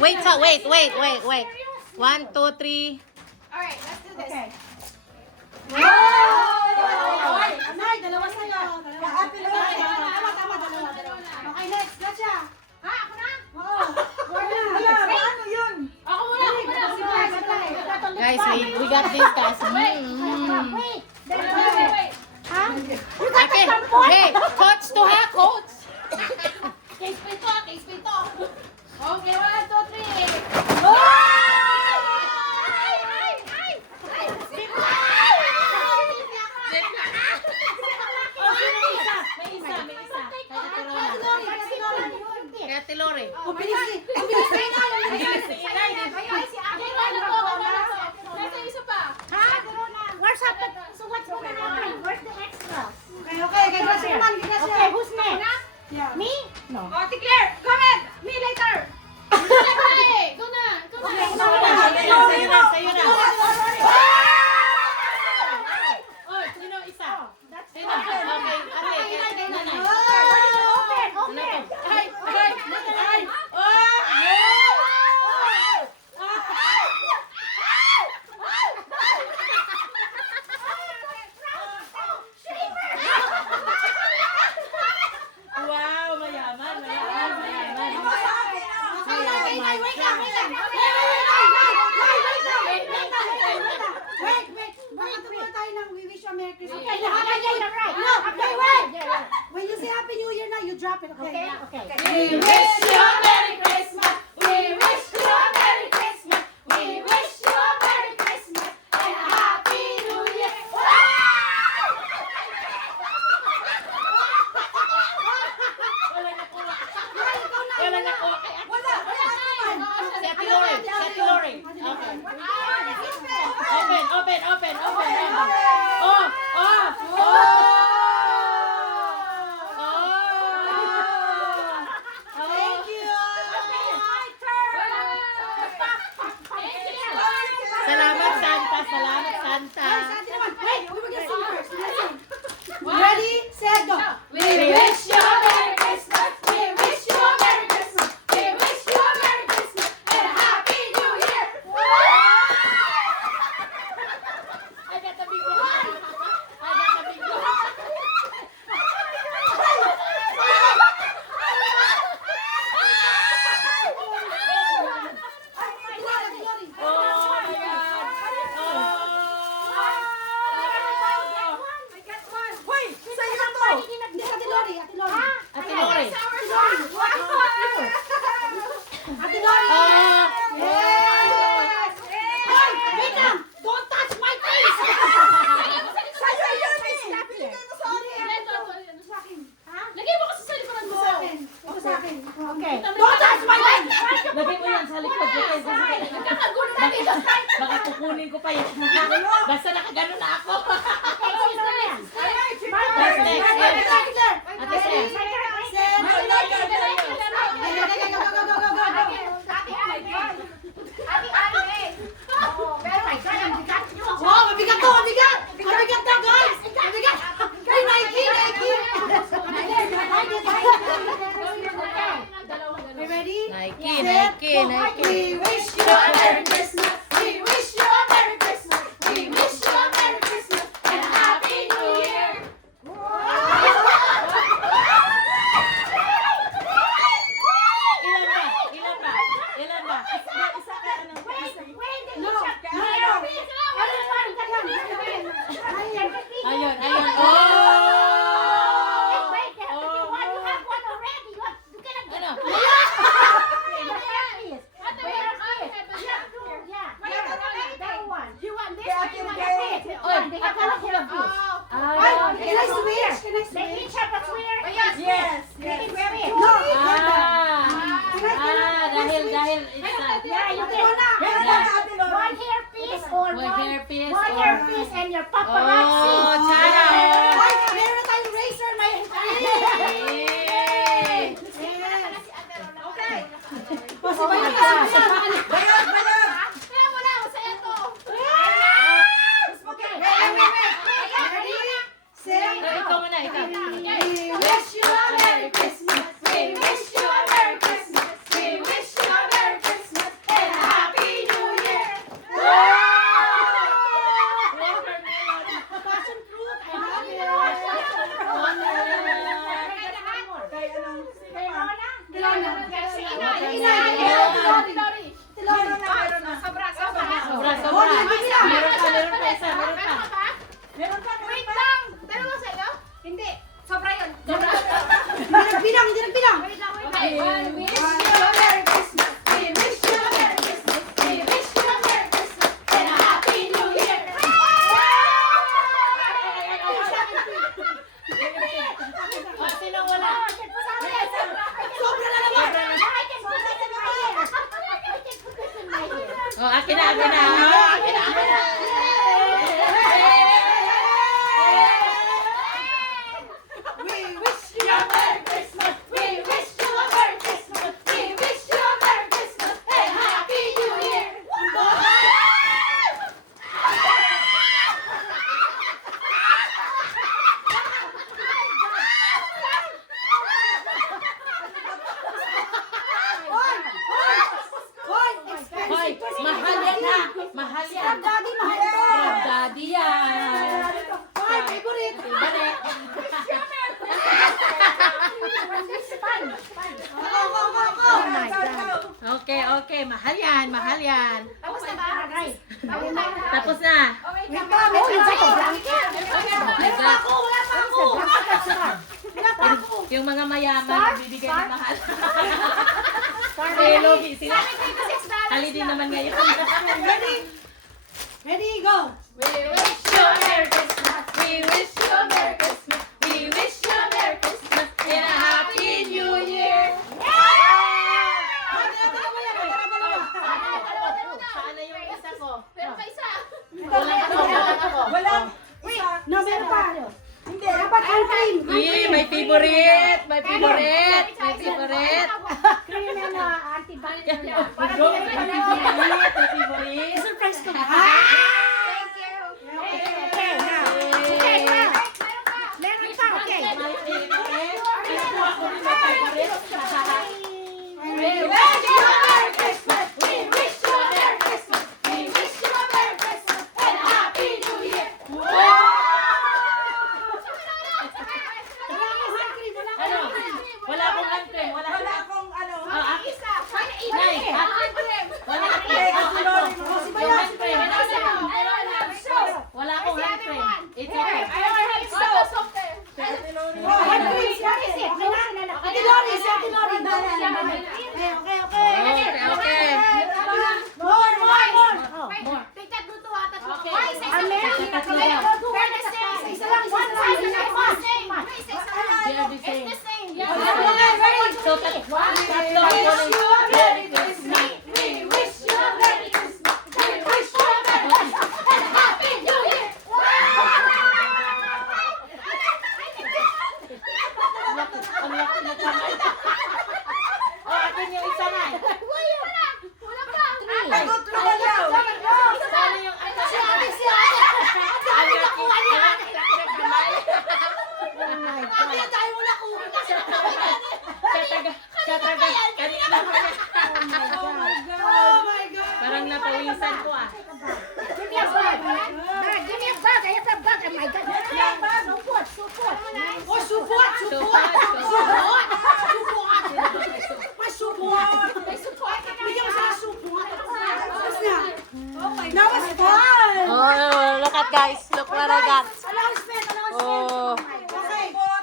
Wait, wait. 1, 2, 3. Alright, let's do this. Okay. Ay, Anay, dalawa sa'yo. Happy birthday. Tama, dalawa. Okay, next. Gotcha. Ha? Ako na? Oo. Wala, paano yun? Ako muna. Guys, we got this, guys. Wait. Okay. Hey, coach to ha, coach. Case pito. Okay, 1, 2, 3. May isa. Kaya Ate Lore. Ang bilis na nga. Nasa isa pa. Where's happened? So what's gonna happen? Where's the extra? Okay, gotcha naman. Okay, who's next? Yeah. Me? No. Oh, Ate Claire, go ahead. Me later. Go na. Sa'yo na. Oh, sino isa? Sino? Okay, nanay. Open! Wow, mayaman. Wait. Bakit muna tayo ng we wish you a Merry Christmas? Okay, you're right. No, okay, wait. Yeah. When you say Happy New Year now, you drop it, okay? Okay. We wish you a Merry Christmas. We wish you a Merry Christmas. We wish you a Merry Christmas and a Happy New Year. Wala na ko. Wala naman. Si Ate Lore. Okay. Open. Thank you. Salamat, Santa. Wait, we will get some first. Ready, set, go. We wish you a Merry Christmas. We wish you a Merry Christmas. We wish you a Merry Christmas and a Happy New Year. I got the big one. Wait, sa'yo na to. Hindi, Ate Lori. Ate Lore. Ate Lori. Yes. Hoy, wait lang. Don't touch my face. Sa'yo yun eh. Binigay mo sa akin. Sa akin. Lagay mo kasi sa likuran mo. Sa akin. Ako sa akin. Okay. Don't touch my face. Lagay mo yan sa likod. Nagkakagulo na dito. Baka kukunin ko pa yan. Basta nakagano na ako. Next. Ate Sem. Wow, mabigat to, mabigat! Mabigat na, guys! Mabigat! Ay, Nike! You ready? Nike. We wish you a Merry Christmas! We wish you a Merry Christmas! We wish you a Merry Christmas and a Happy New Year. Ilan ba? Isa ka ano? Ayun. Ano? Ay, can I switch? Can I switch? Yes. No! Dahil isa. One hairpiece and your paparazzi. Oh, Chara. Ay, meron na tayong razor, may Yay! Okay. Bayad! Wala, masaya to. Okay. Ready? Set. Ikaw muna, ikaw. We wish you a Merry Christmas. We wish you a Merry Christmas. We wish you a Merry Christmas. wish you a Merry Christmas. We wish you a Merry Christmas. We wish you a Merry Christmas and a Happy New Year. O, sino wala? Sobra na naman. O, akin na, akin na. O, akin na, akin na. We wish you a Merry Christmas. We wish you a Merry Christmas. We wish you a Merry Christmas and a Happy New Year. Hoy, Hoy, mahal yan ha. Mahal yan. Daddy, mahal to. From daddy yan. Hoy, favorite. Balik. Oh my God. Okay, okay. Mahal yan, mahal yan. Tapos na ba? Tapos na. Wait pa, Meron pa ako, wala pa ako. Wala pa ako. Yung mga mayaman, bibigay ng mahal. Eh, Logi, sila. Kali din naman ngayon. Ready? Ready, go. We wish you a Merry Christmas. We wish you a Merry Christmas. We wish you a Merry Christmas and a Happy New Year. Saan na yung isa ko? Pero pa isa. Walang ako, walang ako. Walang isa. No, meron pa. Hindi, dapat ang cream. May favorite. May favorite. May favorite. Cream and antibacterial. May favorite. Surprise ko ba? Thank you. Okay, now. Okay, now. Meron pa, okay. May favorite. Ito ako rin may favorite. We wish you a Merry Christmas. We wish you a Merry Christmas. We wish you a Merry Christmas and a Happy New Year. Ano? Wala akong anthem. Wala Wala akong... akong ano. Isa. Nay, wala akong Sige, kasi Lord, yung anthem. Wala akong anthem. It's okay. What cream? What is it? Ate Lori, si Ate Lori. Okay, okay, okay. Okay, okay. More, more, more. More. Okay. They are the same. So, tatlo ako ng... Merry Christmas. We wish you a Merry Christmas. We wish you a Merry Christmas and a Happy New Year. Ang laki na kamay. O, akin yung isa na. Tagot naman daw. Sana yung ano. Si Ate, si Ate. Ang laki na kamay. Ate, dahil mo nakuha. Siya taga. Kanina pa niya. Oh my God. Parang napawisan ko ah. Give me a bag. Give me a bag. I have a bag. Oh my God. Support, support. Oh, support, support. Support. May support. Bigyan mo sila support. Tapos na. That was fun. Oh, look at guys. Look what I got. Announcement, announcement. Oh. my